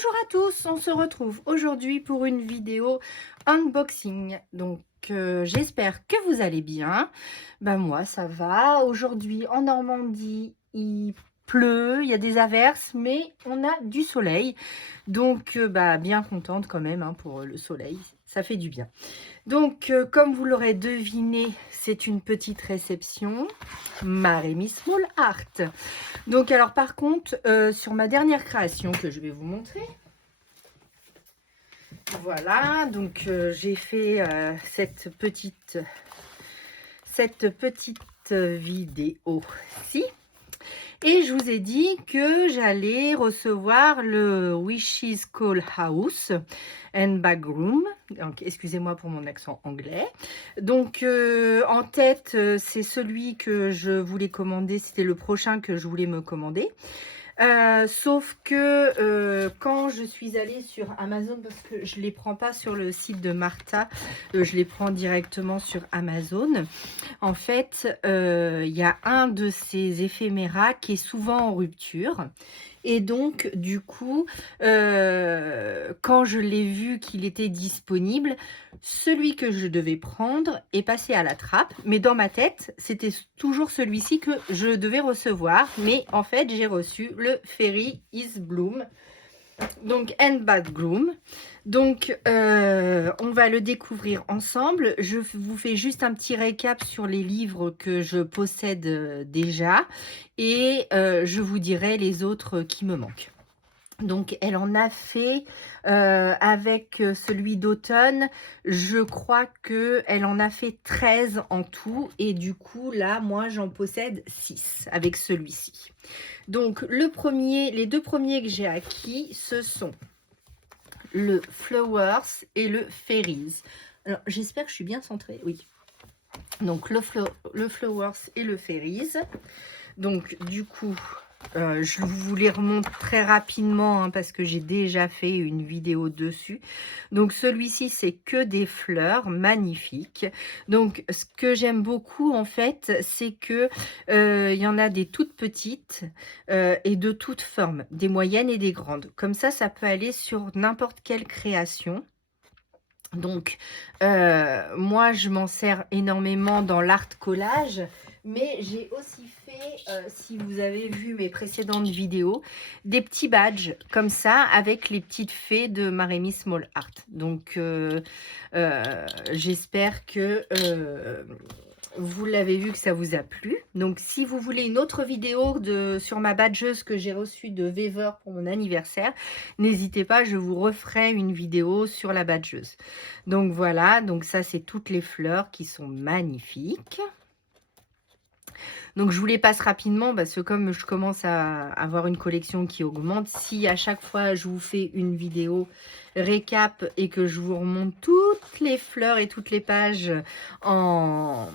Bonjour à tous, on se retrouve aujourd'hui pour une vidéo unboxing. Donc j'espère que vous allez bien. Ben moi ça va. Aujourd'hui en Normandie il pleut, il y a des averses, mais on a du soleil. Donc bien contente quand même pour le soleil, ça fait du bien. Donc comme vous l'aurez deviné, c'est une petite réception Marémy Small Art. Donc alors par contre, sur ma dernière création que je vais vous montrer, voilà, donc j'ai fait cette petite vidéo-ci. Et je vous ai dit que j'allais recevoir le Wishes Call House and Backroom. Donc, excusez-moi pour mon accent anglais. Donc, en tête, c'est celui que je voulais commander. C'était le prochain que je voulais me commander. Sauf que quand je suis allée sur Amazon, parce que je ne les prends pas sur le site de Martha, je les prends directement sur Amazon. En fait, il y a un de ces éphéméras qui est souvent en rupture. Et donc, du coup, quand je l'ai vu qu'il était disponible, celui que je devais prendre est passé à la trappe. Mais dans ma tête, c'était toujours celui-ci que je devais recevoir. Mais en fait, j'ai reçu le Fairy is Bloom. Donc, and Bad Groom. Donc, on va le découvrir ensemble. Je vous fais juste un petit récap sur les livres que je possède déjà. Et je vous dirai les autres qui me manquent. Donc, elle en a fait avec celui d'automne. Je crois qu'elle en a fait 13 en tout. Et du coup, là, moi, j'en possède 6 avec celui-ci. Donc, les deux premiers que j'ai acquis, ce sont le Flowers et le Fairies. Alors, j'espère que je suis bien centrée. Oui. Donc, le Flowers et le Fairies. Donc, du coup, je vous les remonte très rapidement parce que j'ai déjà fait une vidéo dessus. Donc, celui-ci, c'est que des fleurs magnifiques. Donc, ce que j'aime beaucoup, en fait, c'est que il y en a des toutes petites et de toutes formes, des moyennes et des grandes. Comme ça peut aller sur n'importe quelle création. Donc, moi, je m'en sers énormément dans l'art collage, mais j'ai aussi fait, si vous avez vu mes précédentes vidéos, des petits badges comme ça avec les petites fées de Marémy Small Art. Donc, j'espère que vous l'avez vu, que ça vous a plu. Donc, si vous voulez une autre vidéo sur ma badgeuse que j'ai reçue de Weaver pour mon anniversaire, n'hésitez pas, je vous referai une vidéo sur la badgeuse. Donc, voilà. Donc, ça, c'est toutes les fleurs qui sont magnifiques. Donc, je vous les passe rapidement parce que comme je commence à avoir une collection qui augmente, si à chaque fois, je vous fais une vidéo récap et que je vous remonte toutes les fleurs et toutes les pages en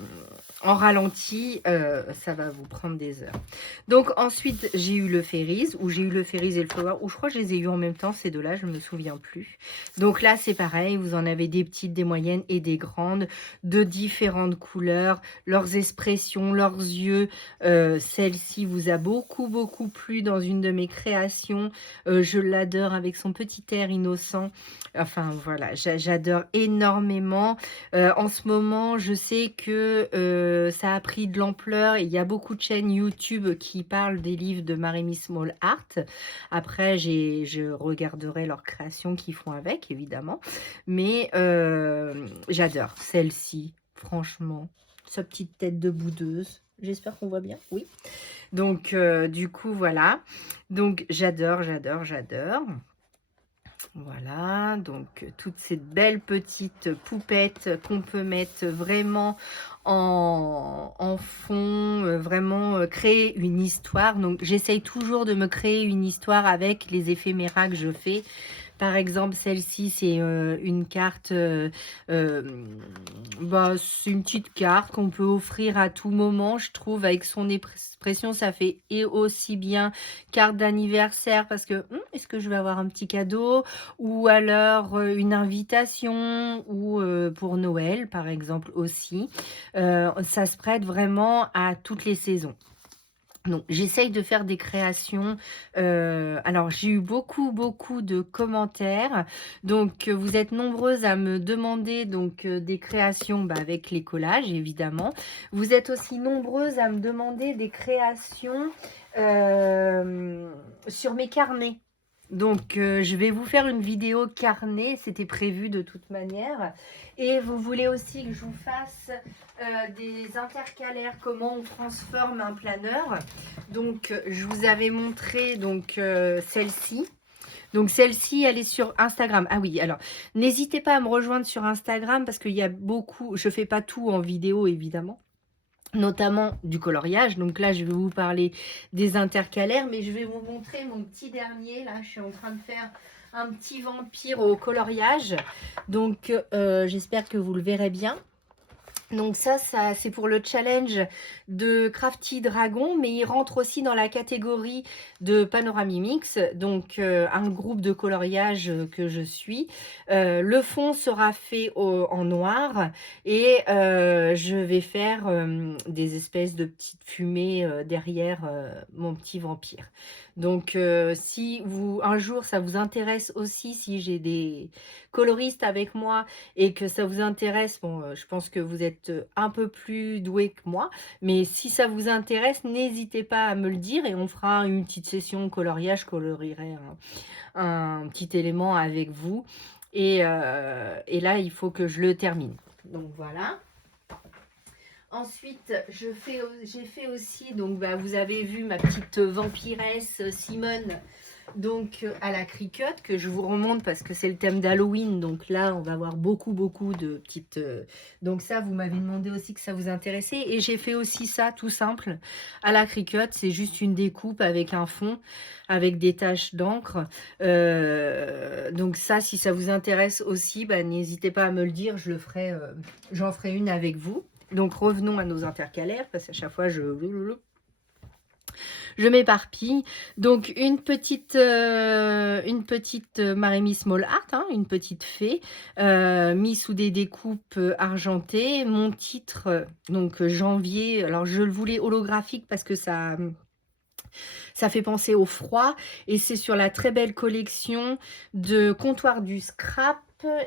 ralenti, ça va vous prendre des heures. Donc ensuite j'ai eu le Fairies, ou j'ai eu le Fairies et le Flower, ou je crois que je les ai eu en même temps ces deux-là, je me souviens plus. Donc là c'est pareil, vous en avez des petites, des moyennes et des grandes, de différentes couleurs, leurs expressions, leurs yeux. Celle-ci vous a beaucoup plu dans une de mes créations. Je l'adore avec son petit air innocent. Enfin voilà, j'adore énormément. En ce moment, je sais que ça a pris de l'ampleur. Il y a beaucoup de chaînes YouTube qui parlent des livres de Marémy Small Art. Après, je regarderai leurs créations qu'ils font avec, évidemment. Mais j'adore celle-ci, franchement. Sa petite tête de boudeuse. J'espère qu'on voit bien, oui. Donc, du coup, voilà. Donc, j'adore. Voilà, donc toutes ces belles petites poupettes qu'on peut mettre vraiment en fond, vraiment créer une histoire. Donc j'essaye toujours de me créer une histoire avec les éphéméras que je fais. Par exemple, celle-ci, c'est une carte, c'est une petite carte qu'on peut offrir à tout moment, je trouve, avec son expression, ça fait et aussi bien carte d'anniversaire, parce que est-ce que je vais avoir un petit cadeau, ou alors une invitation, ou pour Noël, par exemple, aussi. Ça se prête vraiment à toutes les saisons. Donc, j'essaye de faire des créations. Alors, j'ai eu beaucoup de commentaires. Donc, vous êtes nombreuses à me demander donc des créations avec les collages, évidemment. Vous êtes aussi nombreuses à me demander des créations sur mes carnets. Donc, je vais vous faire une vidéo carnet, c'était prévu de toute manière. Et vous voulez aussi que je vous fasse des intercalaires, comment on transforme un planeur. Donc, je vous avais montré donc celle-ci. Donc, celle-ci, elle est sur Instagram. Ah oui, alors, n'hésitez pas à me rejoindre sur Instagram parce qu'il y a beaucoup, je fais pas tout en vidéo, évidemment, notamment du coloriage. Donc là, je vais vous parler des intercalaires, mais je vais vous montrer mon petit dernier. Là, je suis en train de faire un petit vampire au coloriage. Donc, j'espère que vous le verrez bien. Donc ça c'est pour le challenge de Crafty Dragon, mais il rentre aussi dans la catégorie de Panoramimix, donc un groupe de coloriage que je suis. Le fond sera fait en noir et je vais faire des espèces de petites fumées derrière mon petit vampire. Donc si un jour ça vous intéresse aussi, si j'ai des coloristes avec moi et que ça vous intéresse, bon, je pense que vous êtes un peu plus doué que moi, mais si ça vous intéresse, n'hésitez pas à me le dire et on fera une petite session coloriage, je colorierai un petit élément avec vous. Et là, il faut que je le termine. Donc voilà. Ensuite, j'ai fait aussi, donc vous avez vu ma petite vampiresse Simone, donc à la Cricut, que je vous remonte parce que c'est le thème d'Halloween. Donc là, on va avoir beaucoup de petites... donc ça, vous m'avez demandé aussi que ça vous intéressait. Et j'ai fait aussi ça, tout simple, à la Cricut. C'est juste une découpe avec un fond, avec des taches d'encre. Donc ça, si ça vous intéresse aussi, n'hésitez pas à me le dire. Je le ferai, j'en ferai une avec vous. Donc revenons à nos intercalaires, parce qu'à chaque fois je m'éparpille. Donc une petite Maremy Small Art, hein, une petite fée, mise sous des découpes argentées. Mon titre, donc janvier, alors je le voulais holographique parce que ça fait penser au froid. Et c'est sur la très belle collection de Comptoir du Scrap.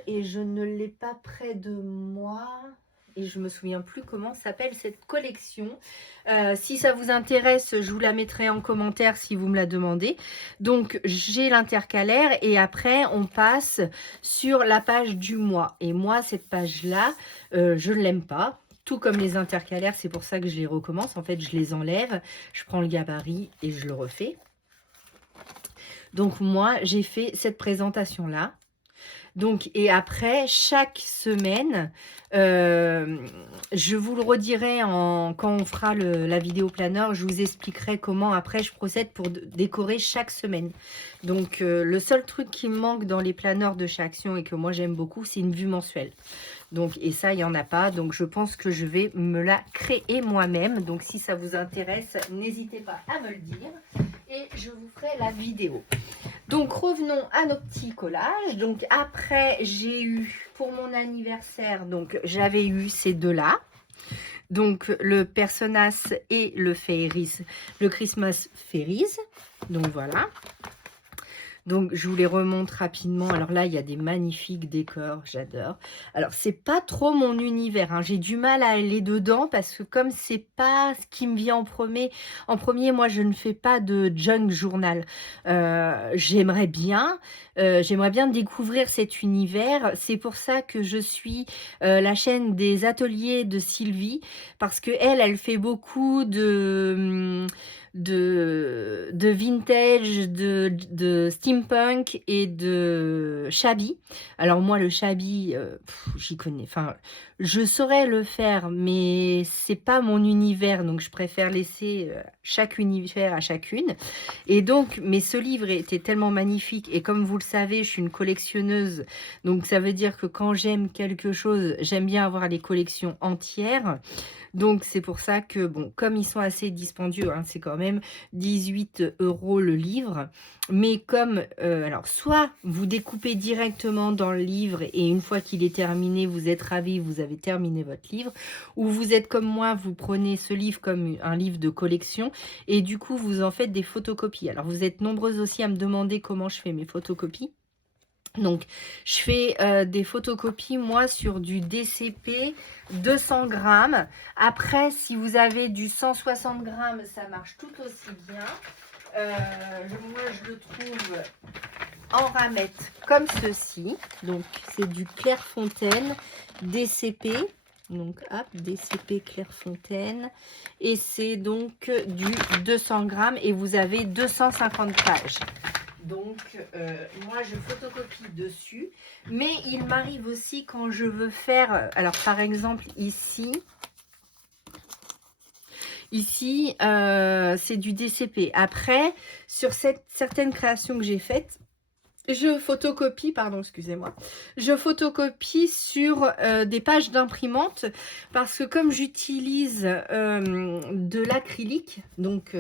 Et je ne l'ai pas près de moi. Et je me souviens plus comment s'appelle cette collection. Si ça vous intéresse, je vous la mettrai en commentaire si vous me la demandez. Donc, j'ai l'intercalaire et après, on passe sur la page du mois. Et moi, cette page-là, je ne l'aime pas. Tout comme les intercalaires, c'est pour ça que je les recommence. En fait, je les enlève, je prends le gabarit et je le refais. Donc, moi, j'ai fait cette présentation-là. Donc, et après, chaque semaine, je vous le redirai quand on fera la vidéo planeur, je vous expliquerai comment après je procède pour décorer chaque semaine. Donc, le seul truc qui me manque dans les planeurs de chez Action et que moi j'aime beaucoup, c'est une vue mensuelle. Donc, et ça, il n'y en a pas. Donc, je pense que je vais me la créer moi-même. Donc, si ça vous intéresse, n'hésitez pas à me le dire. Et je vous ferai la vidéo. Donc, revenons à nos petits collages. Donc, après, j'ai eu, pour mon anniversaire, donc, j'avais eu ces deux-là. Donc, le Personas et le Fairies, le Christmas Fairies. Donc, voilà. Donc, je vous les remonte rapidement. Alors là, il y a des magnifiques décors, j'adore. Alors, c'est pas trop mon univers, hein. J'ai du mal à aller dedans parce que comme c'est pas ce qui me vient en premier, moi, je ne fais pas de junk journal. J'aimerais bien découvrir cet univers. C'est pour ça que je suis la chaîne des ateliers de Sylvie parce que elle fait beaucoup de vintage, de steampunk et de shabby. Alors moi le shabby, j'y connais, enfin je saurais le faire mais c'est pas mon univers, donc je préfère laisser chaque univers à chacune. Et donc, mais ce livre était tellement magnifique et comme vous le savez, je suis une collectionneuse, donc ça veut dire que quand j'aime quelque chose, j'aime bien avoir les collections entières. Donc c'est pour ça que, bon, comme ils sont assez dispendieux, hein, c'est quand même 18 € le livre. Mais comme, alors soit vous découpez directement dans le livre et une fois qu'il est terminé, vous êtes ravi, vous avez terminé votre livre, ou vous êtes comme moi, vous prenez ce livre comme un livre de collection et du coup vous en faites des photocopies. Alors vous êtes nombreuses aussi à me demander comment je fais mes photocopies. Donc, je fais des photocopies, moi, sur du DCP 200 grammes. Après, si vous avez du 160 grammes, ça marche tout aussi bien. Moi, je le trouve en ramette comme ceci. Donc, c'est du Clairefontaine DCP. Donc, hop, DCP Clairefontaine. Et c'est donc du 200 grammes et vous avez 250 pages. Donc, moi, je photocopie dessus. Mais il m'arrive aussi quand je veux faire... Alors, par exemple, ici, c'est du DCP. Après, sur certaines créations que j'ai faites, je photocopie, pardon, excusez-moi, je photocopie sur des pages d'imprimante parce que comme j'utilise de l'acrylique, donc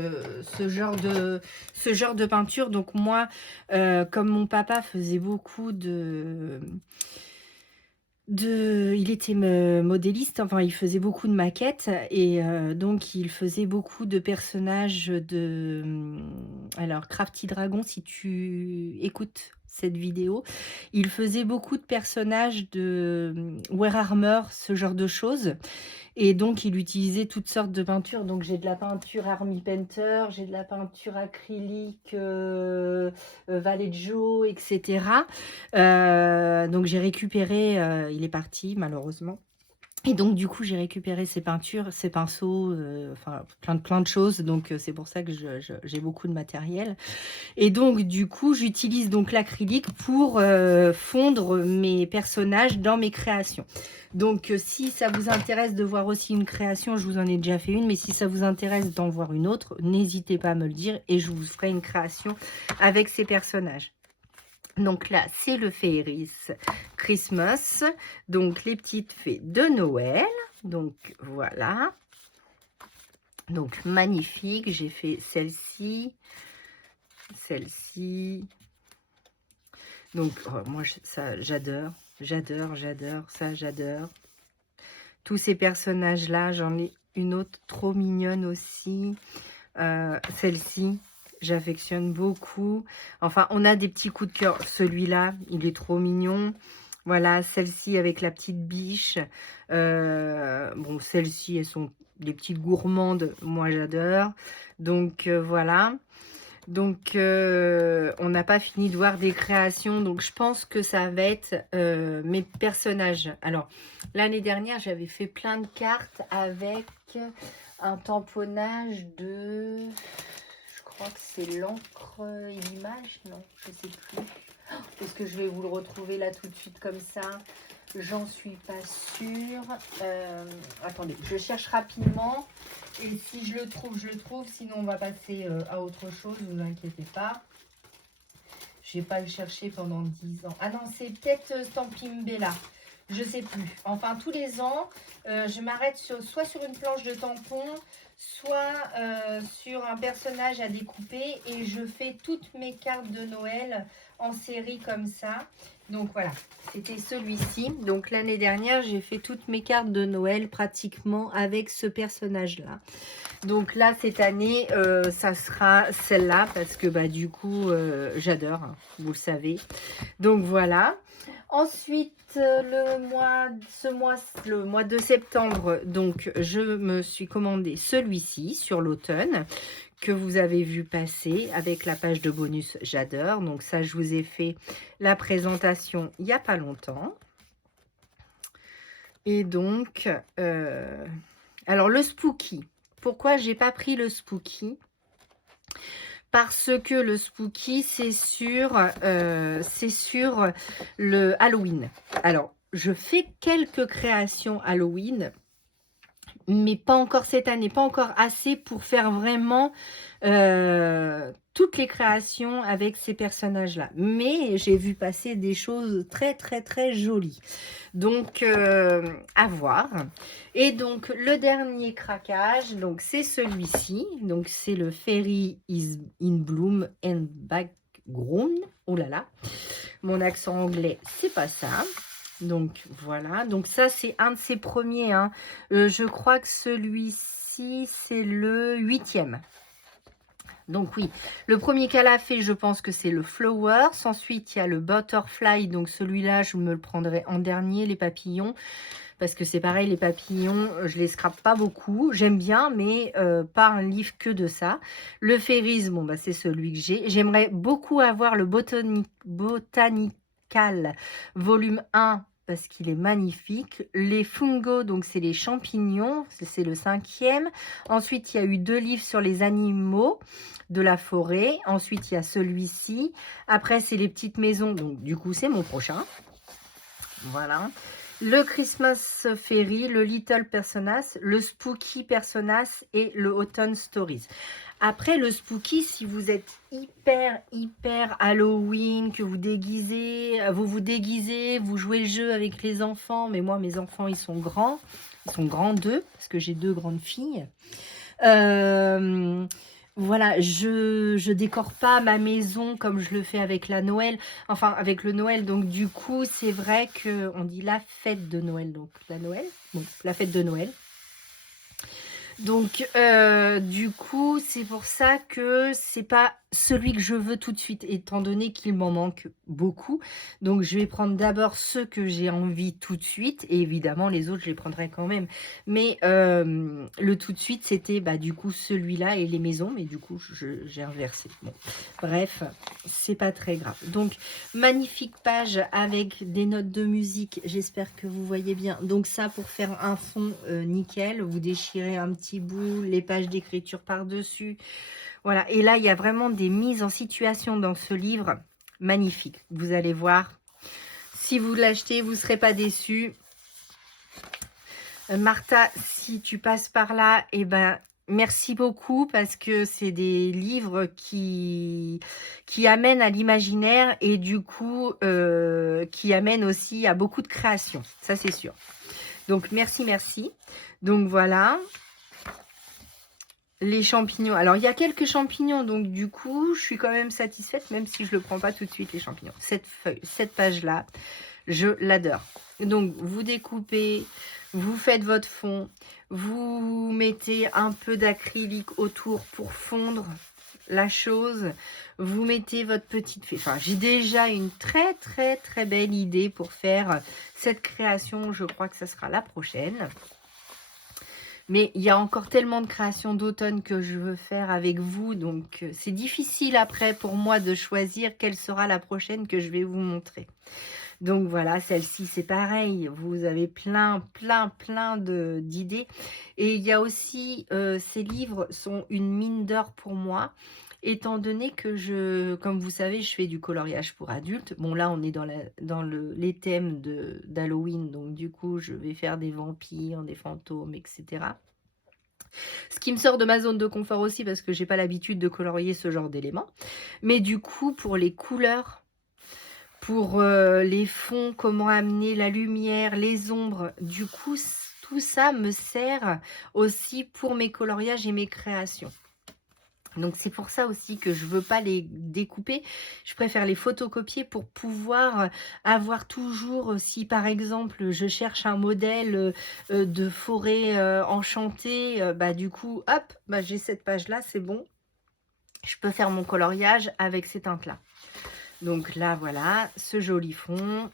ce genre de peinture, donc moi, comme mon papa faisait beaucoup il était modéliste, enfin il faisait beaucoup de maquettes et donc il faisait beaucoup de personnages alors Crafty Dragon, si tu écoutes cette vidéo, il faisait beaucoup de personnages de Warhammer, ce genre de choses. Et donc, il utilisait toutes sortes de peintures. Donc, j'ai de la peinture Army Painter, j'ai de la peinture acrylique Vallejo, etc. Donc, j'ai récupéré, il est parti malheureusement. Et donc, du coup, j'ai récupéré ces peintures, ces pinceaux, enfin, plein de choses. Donc, c'est pour ça que j'ai beaucoup de matériel. Et donc, du coup, j'utilise donc l'acrylique pour fondre mes personnages dans mes créations. Donc, si ça vous intéresse de voir aussi une création, je vous en ai déjà fait une, mais si ça vous intéresse d'en voir une autre, n'hésitez pas à me le dire et je vous ferai une création avec ces personnages. Donc là, c'est le Fairies Christmas, donc les petites fées de Noël. Donc, voilà. Donc, magnifique. J'ai fait celle-ci. Celle-ci. Donc, moi, ça, j'adore. J'adore ça, j'adore. Tous ces personnages-là, j'en ai une autre trop mignonne aussi. Celle-ci, j'affectionne beaucoup. Enfin, on a des petits coups de cœur. Celui-là, il est trop mignon. Voilà, celle-ci avec la petite biche. Bon, celles-ci, elles sont des petites gourmandes. Moi, j'adore. Donc, voilà. Donc, on n'a pas fini de voir des créations. Donc, je pense que ça va être mes personnages. Alors, l'année dernière, j'avais fait plein de cartes avec un tamponnage de... Je crois que c'est l'encre et l'image. Non, je sais plus. Est-ce que je vais vous le retrouver là tout de suite comme ça? J'en suis pas sûre. Attendez, je cherche rapidement. Et si je le trouve, je le trouve. Sinon, on va passer à autre chose. Ne vous inquiétez pas. Je ne vais pas le chercher pendant 10 ans. Ah non, c'est peut-être Stampin' Bella. Je ne sais plus. Enfin, tous les ans, je m'arrête soit sur une planche de tampon, soit sur un personnage à découper. Et je fais toutes mes cartes de Noël en série comme ça. Donc voilà, c'était celui-ci. Donc l'année dernière, j'ai fait toutes mes cartes de Noël pratiquement avec ce personnage-là. Donc là, cette année, ça sera celle-là parce que bah, du coup, j'adore, hein, vous le savez. Donc voilà. Ensuite, le mois de septembre, donc je me suis commandé celui-ci sur l'automne que vous avez vu passer avec la page de bonus j'adore. Donc ça, je vous ai fait la présentation il n'y a pas longtemps. Et donc, alors le Spooky. Pourquoi j'ai pas pris le Spooky? Parce que le Spooky, c'est sur le Halloween. Alors, je fais quelques créations Halloween, mais pas encore cette année, pas encore assez pour faire vraiment toutes les créations avec ces personnages-là. Mais j'ai vu passer des choses très très très jolies. Donc, à voir. Et donc, le dernier craquage, donc c'est celui-ci. Donc, c'est le Fairy is in Bloom and Background. Oh là là, mon accent anglais, c'est pas ça. Donc, voilà. Donc, ça, c'est un de ses premiers. Hein. Je crois que celui-ci, c'est le 8e. Donc oui, le premier qu'elle a fait, je pense que c'est le Flowers. Ensuite, il y a le Butterfly. Donc celui-là, je me le prendrai en dernier, les papillons. Parce que c'est pareil, les papillons, je les scrape pas beaucoup. J'aime bien, mais pas un livre que de ça. Le Fairies, bon, bah, c'est celui que j'ai. J'aimerais beaucoup avoir le Botanical volume 1 parce qu'il est magnifique. Les Fungo, donc c'est les champignons, c'est le 5e. Ensuite, il y a eu 2 livres sur les animaux de la forêt. Ensuite, il y a celui-ci. Après, c'est les petites maisons, donc du coup, c'est mon prochain. Voilà. Le Christmas Fairy, le Little Personas, le Spooky Personas et le Autumn Stories. Après, le Spooky, si vous êtes hyper Halloween, que vous vous déguisez, vous jouez le jeu avec les enfants, mais moi, mes enfants, ils sont grands 2, parce que j'ai 2 grandes filles. Voilà, je décore pas ma maison comme je le fais avec la Noël, enfin avec le Noël, donc du coup c'est vrai que on dit la fête de Noël, donc la Noël, bon, la fête de Noël. Donc, du coup, c'est pour ça que c'est pas celui que je veux tout de suite, étant donné qu'il m'en manque beaucoup. Donc, je vais prendre d'abord ceux que j'ai envie tout de suite. Et évidemment, les autres, je les prendrai quand même. Mais le tout de suite, c'était bah, du coup celui-là et les maisons. Mais du coup, j'ai inversé. Bon. Bref, c'est pas très grave. Donc, magnifique page avec des notes de musique. J'espère que vous voyez bien. Donc, ça, pour faire un fond nickel, vous déchirez un petit bout, les pages d'écriture par-dessus. Voilà, et là, il y a vraiment des mises en situation dans ce livre. Magnifique, vous allez voir. Si vous l'achetez, vous ne serez pas déçus. Martha, si tu passes par là, eh ben, merci beaucoup parce que c'est des livres qui amènent à l'imaginaire et du coup, qui amènent aussi à beaucoup de création. Ça, c'est sûr. Donc, merci. Donc, voilà. Les champignons. Alors, il y a quelques champignons, donc du coup, je suis quand même satisfaite, même si je ne le prends pas tout de suite, les champignons. Cette feuille, cette page-là, je l'adore. Donc, vous découpez, vous faites votre fond, vous mettez un peu d'acrylique autour pour fondre la chose. Vous mettez votre petite fée. Enfin, j'ai déjà une très belle idée pour faire cette création. Je crois que ça sera la prochaine. Mais il y a encore tellement de créations d'automne que je veux faire avec vous. Donc, c'est difficile après pour moi de choisir quelle sera la prochaine que je vais vous montrer. Donc, voilà, celle-ci, c'est pareil. Vous avez plein d'idées. Et il y a aussi, ces livres sont une mine d'or pour moi. Étant donné que comme vous savez, je fais du coloriage pour adultes. Bon, là, on est dans les thèmes d'Halloween. Donc, du coup, je vais faire des vampires, des fantômes, etc. Ce qui me sort de ma zone de confort aussi parce que j'ai pas l'habitude de colorier ce genre d'éléments. Mais du coup, pour les couleurs, pour les fonds, comment amener la lumière, les ombres, du coup, tout ça me sert aussi pour mes coloriages et mes créations. Donc, c'est pour ça aussi que je ne veux pas les découper. Je préfère les photocopier pour pouvoir avoir toujours, si par exemple, je cherche un modèle de forêt enchantée, bah, du coup, hop, bah, j'ai cette page-là, c'est bon. Je peux faire mon coloriage avec ces teintes-là. Donc là, voilà, ce joli fond.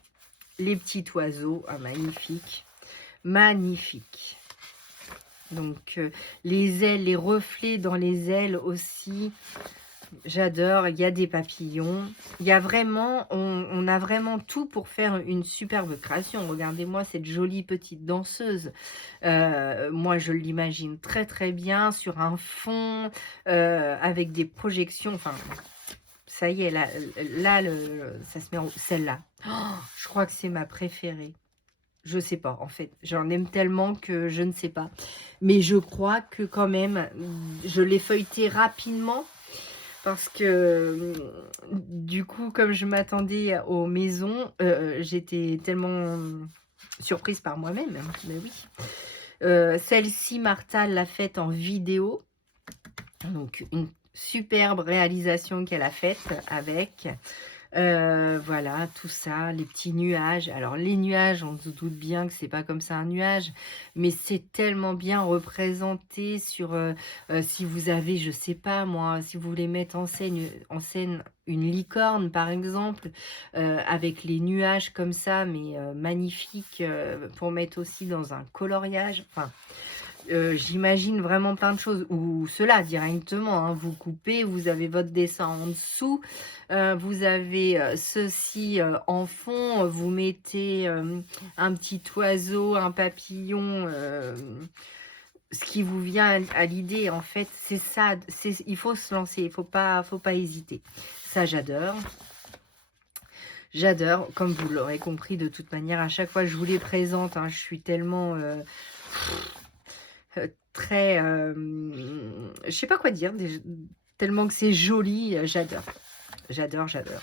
Les petits oiseaux, ah, magnifique. Magnifique. Donc, les ailes, les reflets dans les ailes aussi, j'adore. Il y a des papillons. Il y a vraiment, on a vraiment tout pour faire une superbe création. Regardez-moi cette jolie petite danseuse. Moi, je l'imagine très bien sur un fond avec des projections. Enfin, ça y est, là ça se met en... Celle-là, oh, je crois que c'est ma préférée. Je sais pas, en fait. J'en aime tellement que je ne sais pas. Mais je crois que quand même, je l'ai feuilleté rapidement parce que du coup, comme je m'attendais aux maisons, j'étais tellement surprise par moi-même. Mais oui. Celle-ci, Martha l'a faite en vidéo. Donc, une superbe réalisation qu'elle a faite avec. Voilà, tout ça, les petits nuages. Alors, les nuages, on se doute bien que c'est pas comme ça un nuage, mais c'est tellement bien représenté sur, si vous avez, je sais pas moi, si vous voulez mettre en scène une licorne, par exemple, avec les nuages comme ça, mais magnifiques, pour mettre aussi dans un coloriage. Enfin, j'imagine vraiment plein de choses. Ou cela directement, hein, vous coupez, vous avez votre dessin en dessous, vous avez ceci en fond, vous mettez un petit oiseau, un papillon, ce qui vous vient à l'idée, en fait, c'est ça. Il faut se lancer, il faut pas hésiter. Ça, j'adore. J'adore, comme vous l'aurez compris, de toute manière, à chaque fois que je vous les présente, hein, je suis tellement très, je sais pas quoi dire, tellement que c'est joli, j'adore, j'adore, j'adore.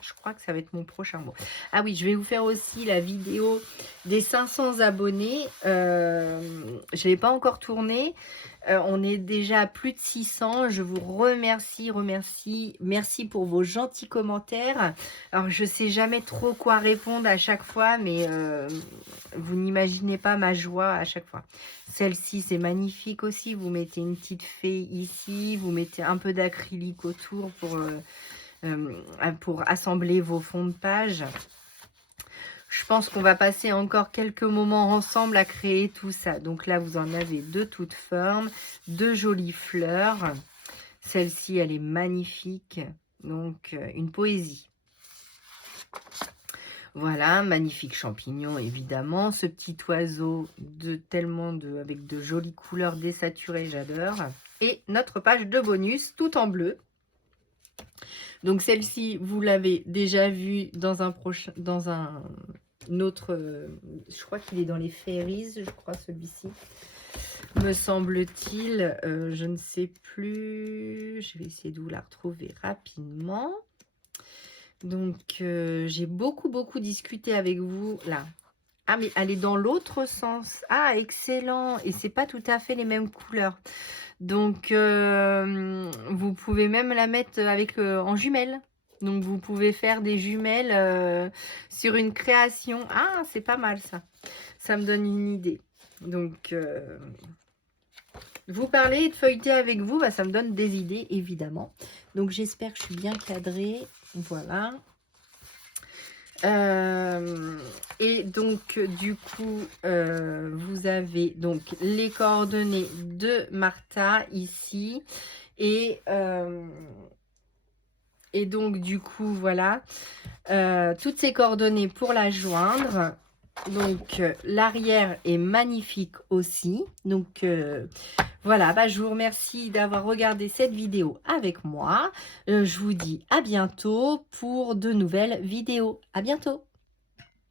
Je crois que ça va être mon prochain mot. Ah oui, je vais vous faire aussi la vidéo des 500 abonnés. Je ne l'ai pas encore tournée. On est déjà à plus de 600. Je vous remercie, merci pour vos gentils commentaires. Alors, je ne sais jamais trop quoi répondre à chaque fois, mais vous n'imaginez pas ma joie à chaque fois. Celle-ci, c'est magnifique aussi. Vous mettez une petite fée ici, vous mettez un peu d'acrylique autour pour assembler vos fonds de page. Je pense qu'on va passer encore quelques moments ensemble à créer tout ça. Donc là, vous en avez de toutes formes, de jolies fleurs. Celle-ci, elle est magnifique. Donc, une poésie. Voilà, magnifique champignon, évidemment. Ce petit oiseau avec de jolies couleurs désaturées, j'adore. Et notre page de bonus, tout en bleu. Donc celle-ci, vous l'avez déjà vue dans un autre, je crois qu'il est dans les fairies, je crois celui-ci, me semble-t-il. Je ne sais plus, je vais essayer de vous la retrouver rapidement. Donc j'ai beaucoup discuté avec vous là. Ah, mais elle est dans l'autre sens. Ah, excellent. Et c'est pas tout à fait les mêmes couleurs. Donc, vous pouvez même la mettre en jumelles. Donc, vous pouvez faire des jumelles sur une création. Ah, c'est pas mal ça. Ça me donne une idée. Donc, vous parler de feuilleter avec vous, bah, ça me donne des idées, évidemment. Donc, j'espère que je suis bien cadrée. Voilà. Et donc, du coup, vous avez donc les coordonnées de Martha ici. Et donc, du coup, voilà. Toutes ces coordonnées pour la joindre. Donc, l'arrière est magnifique aussi. Donc, voilà, bah, je vous remercie d'avoir regardé cette vidéo avec moi. Je vous dis à bientôt pour de nouvelles vidéos. À bientôt!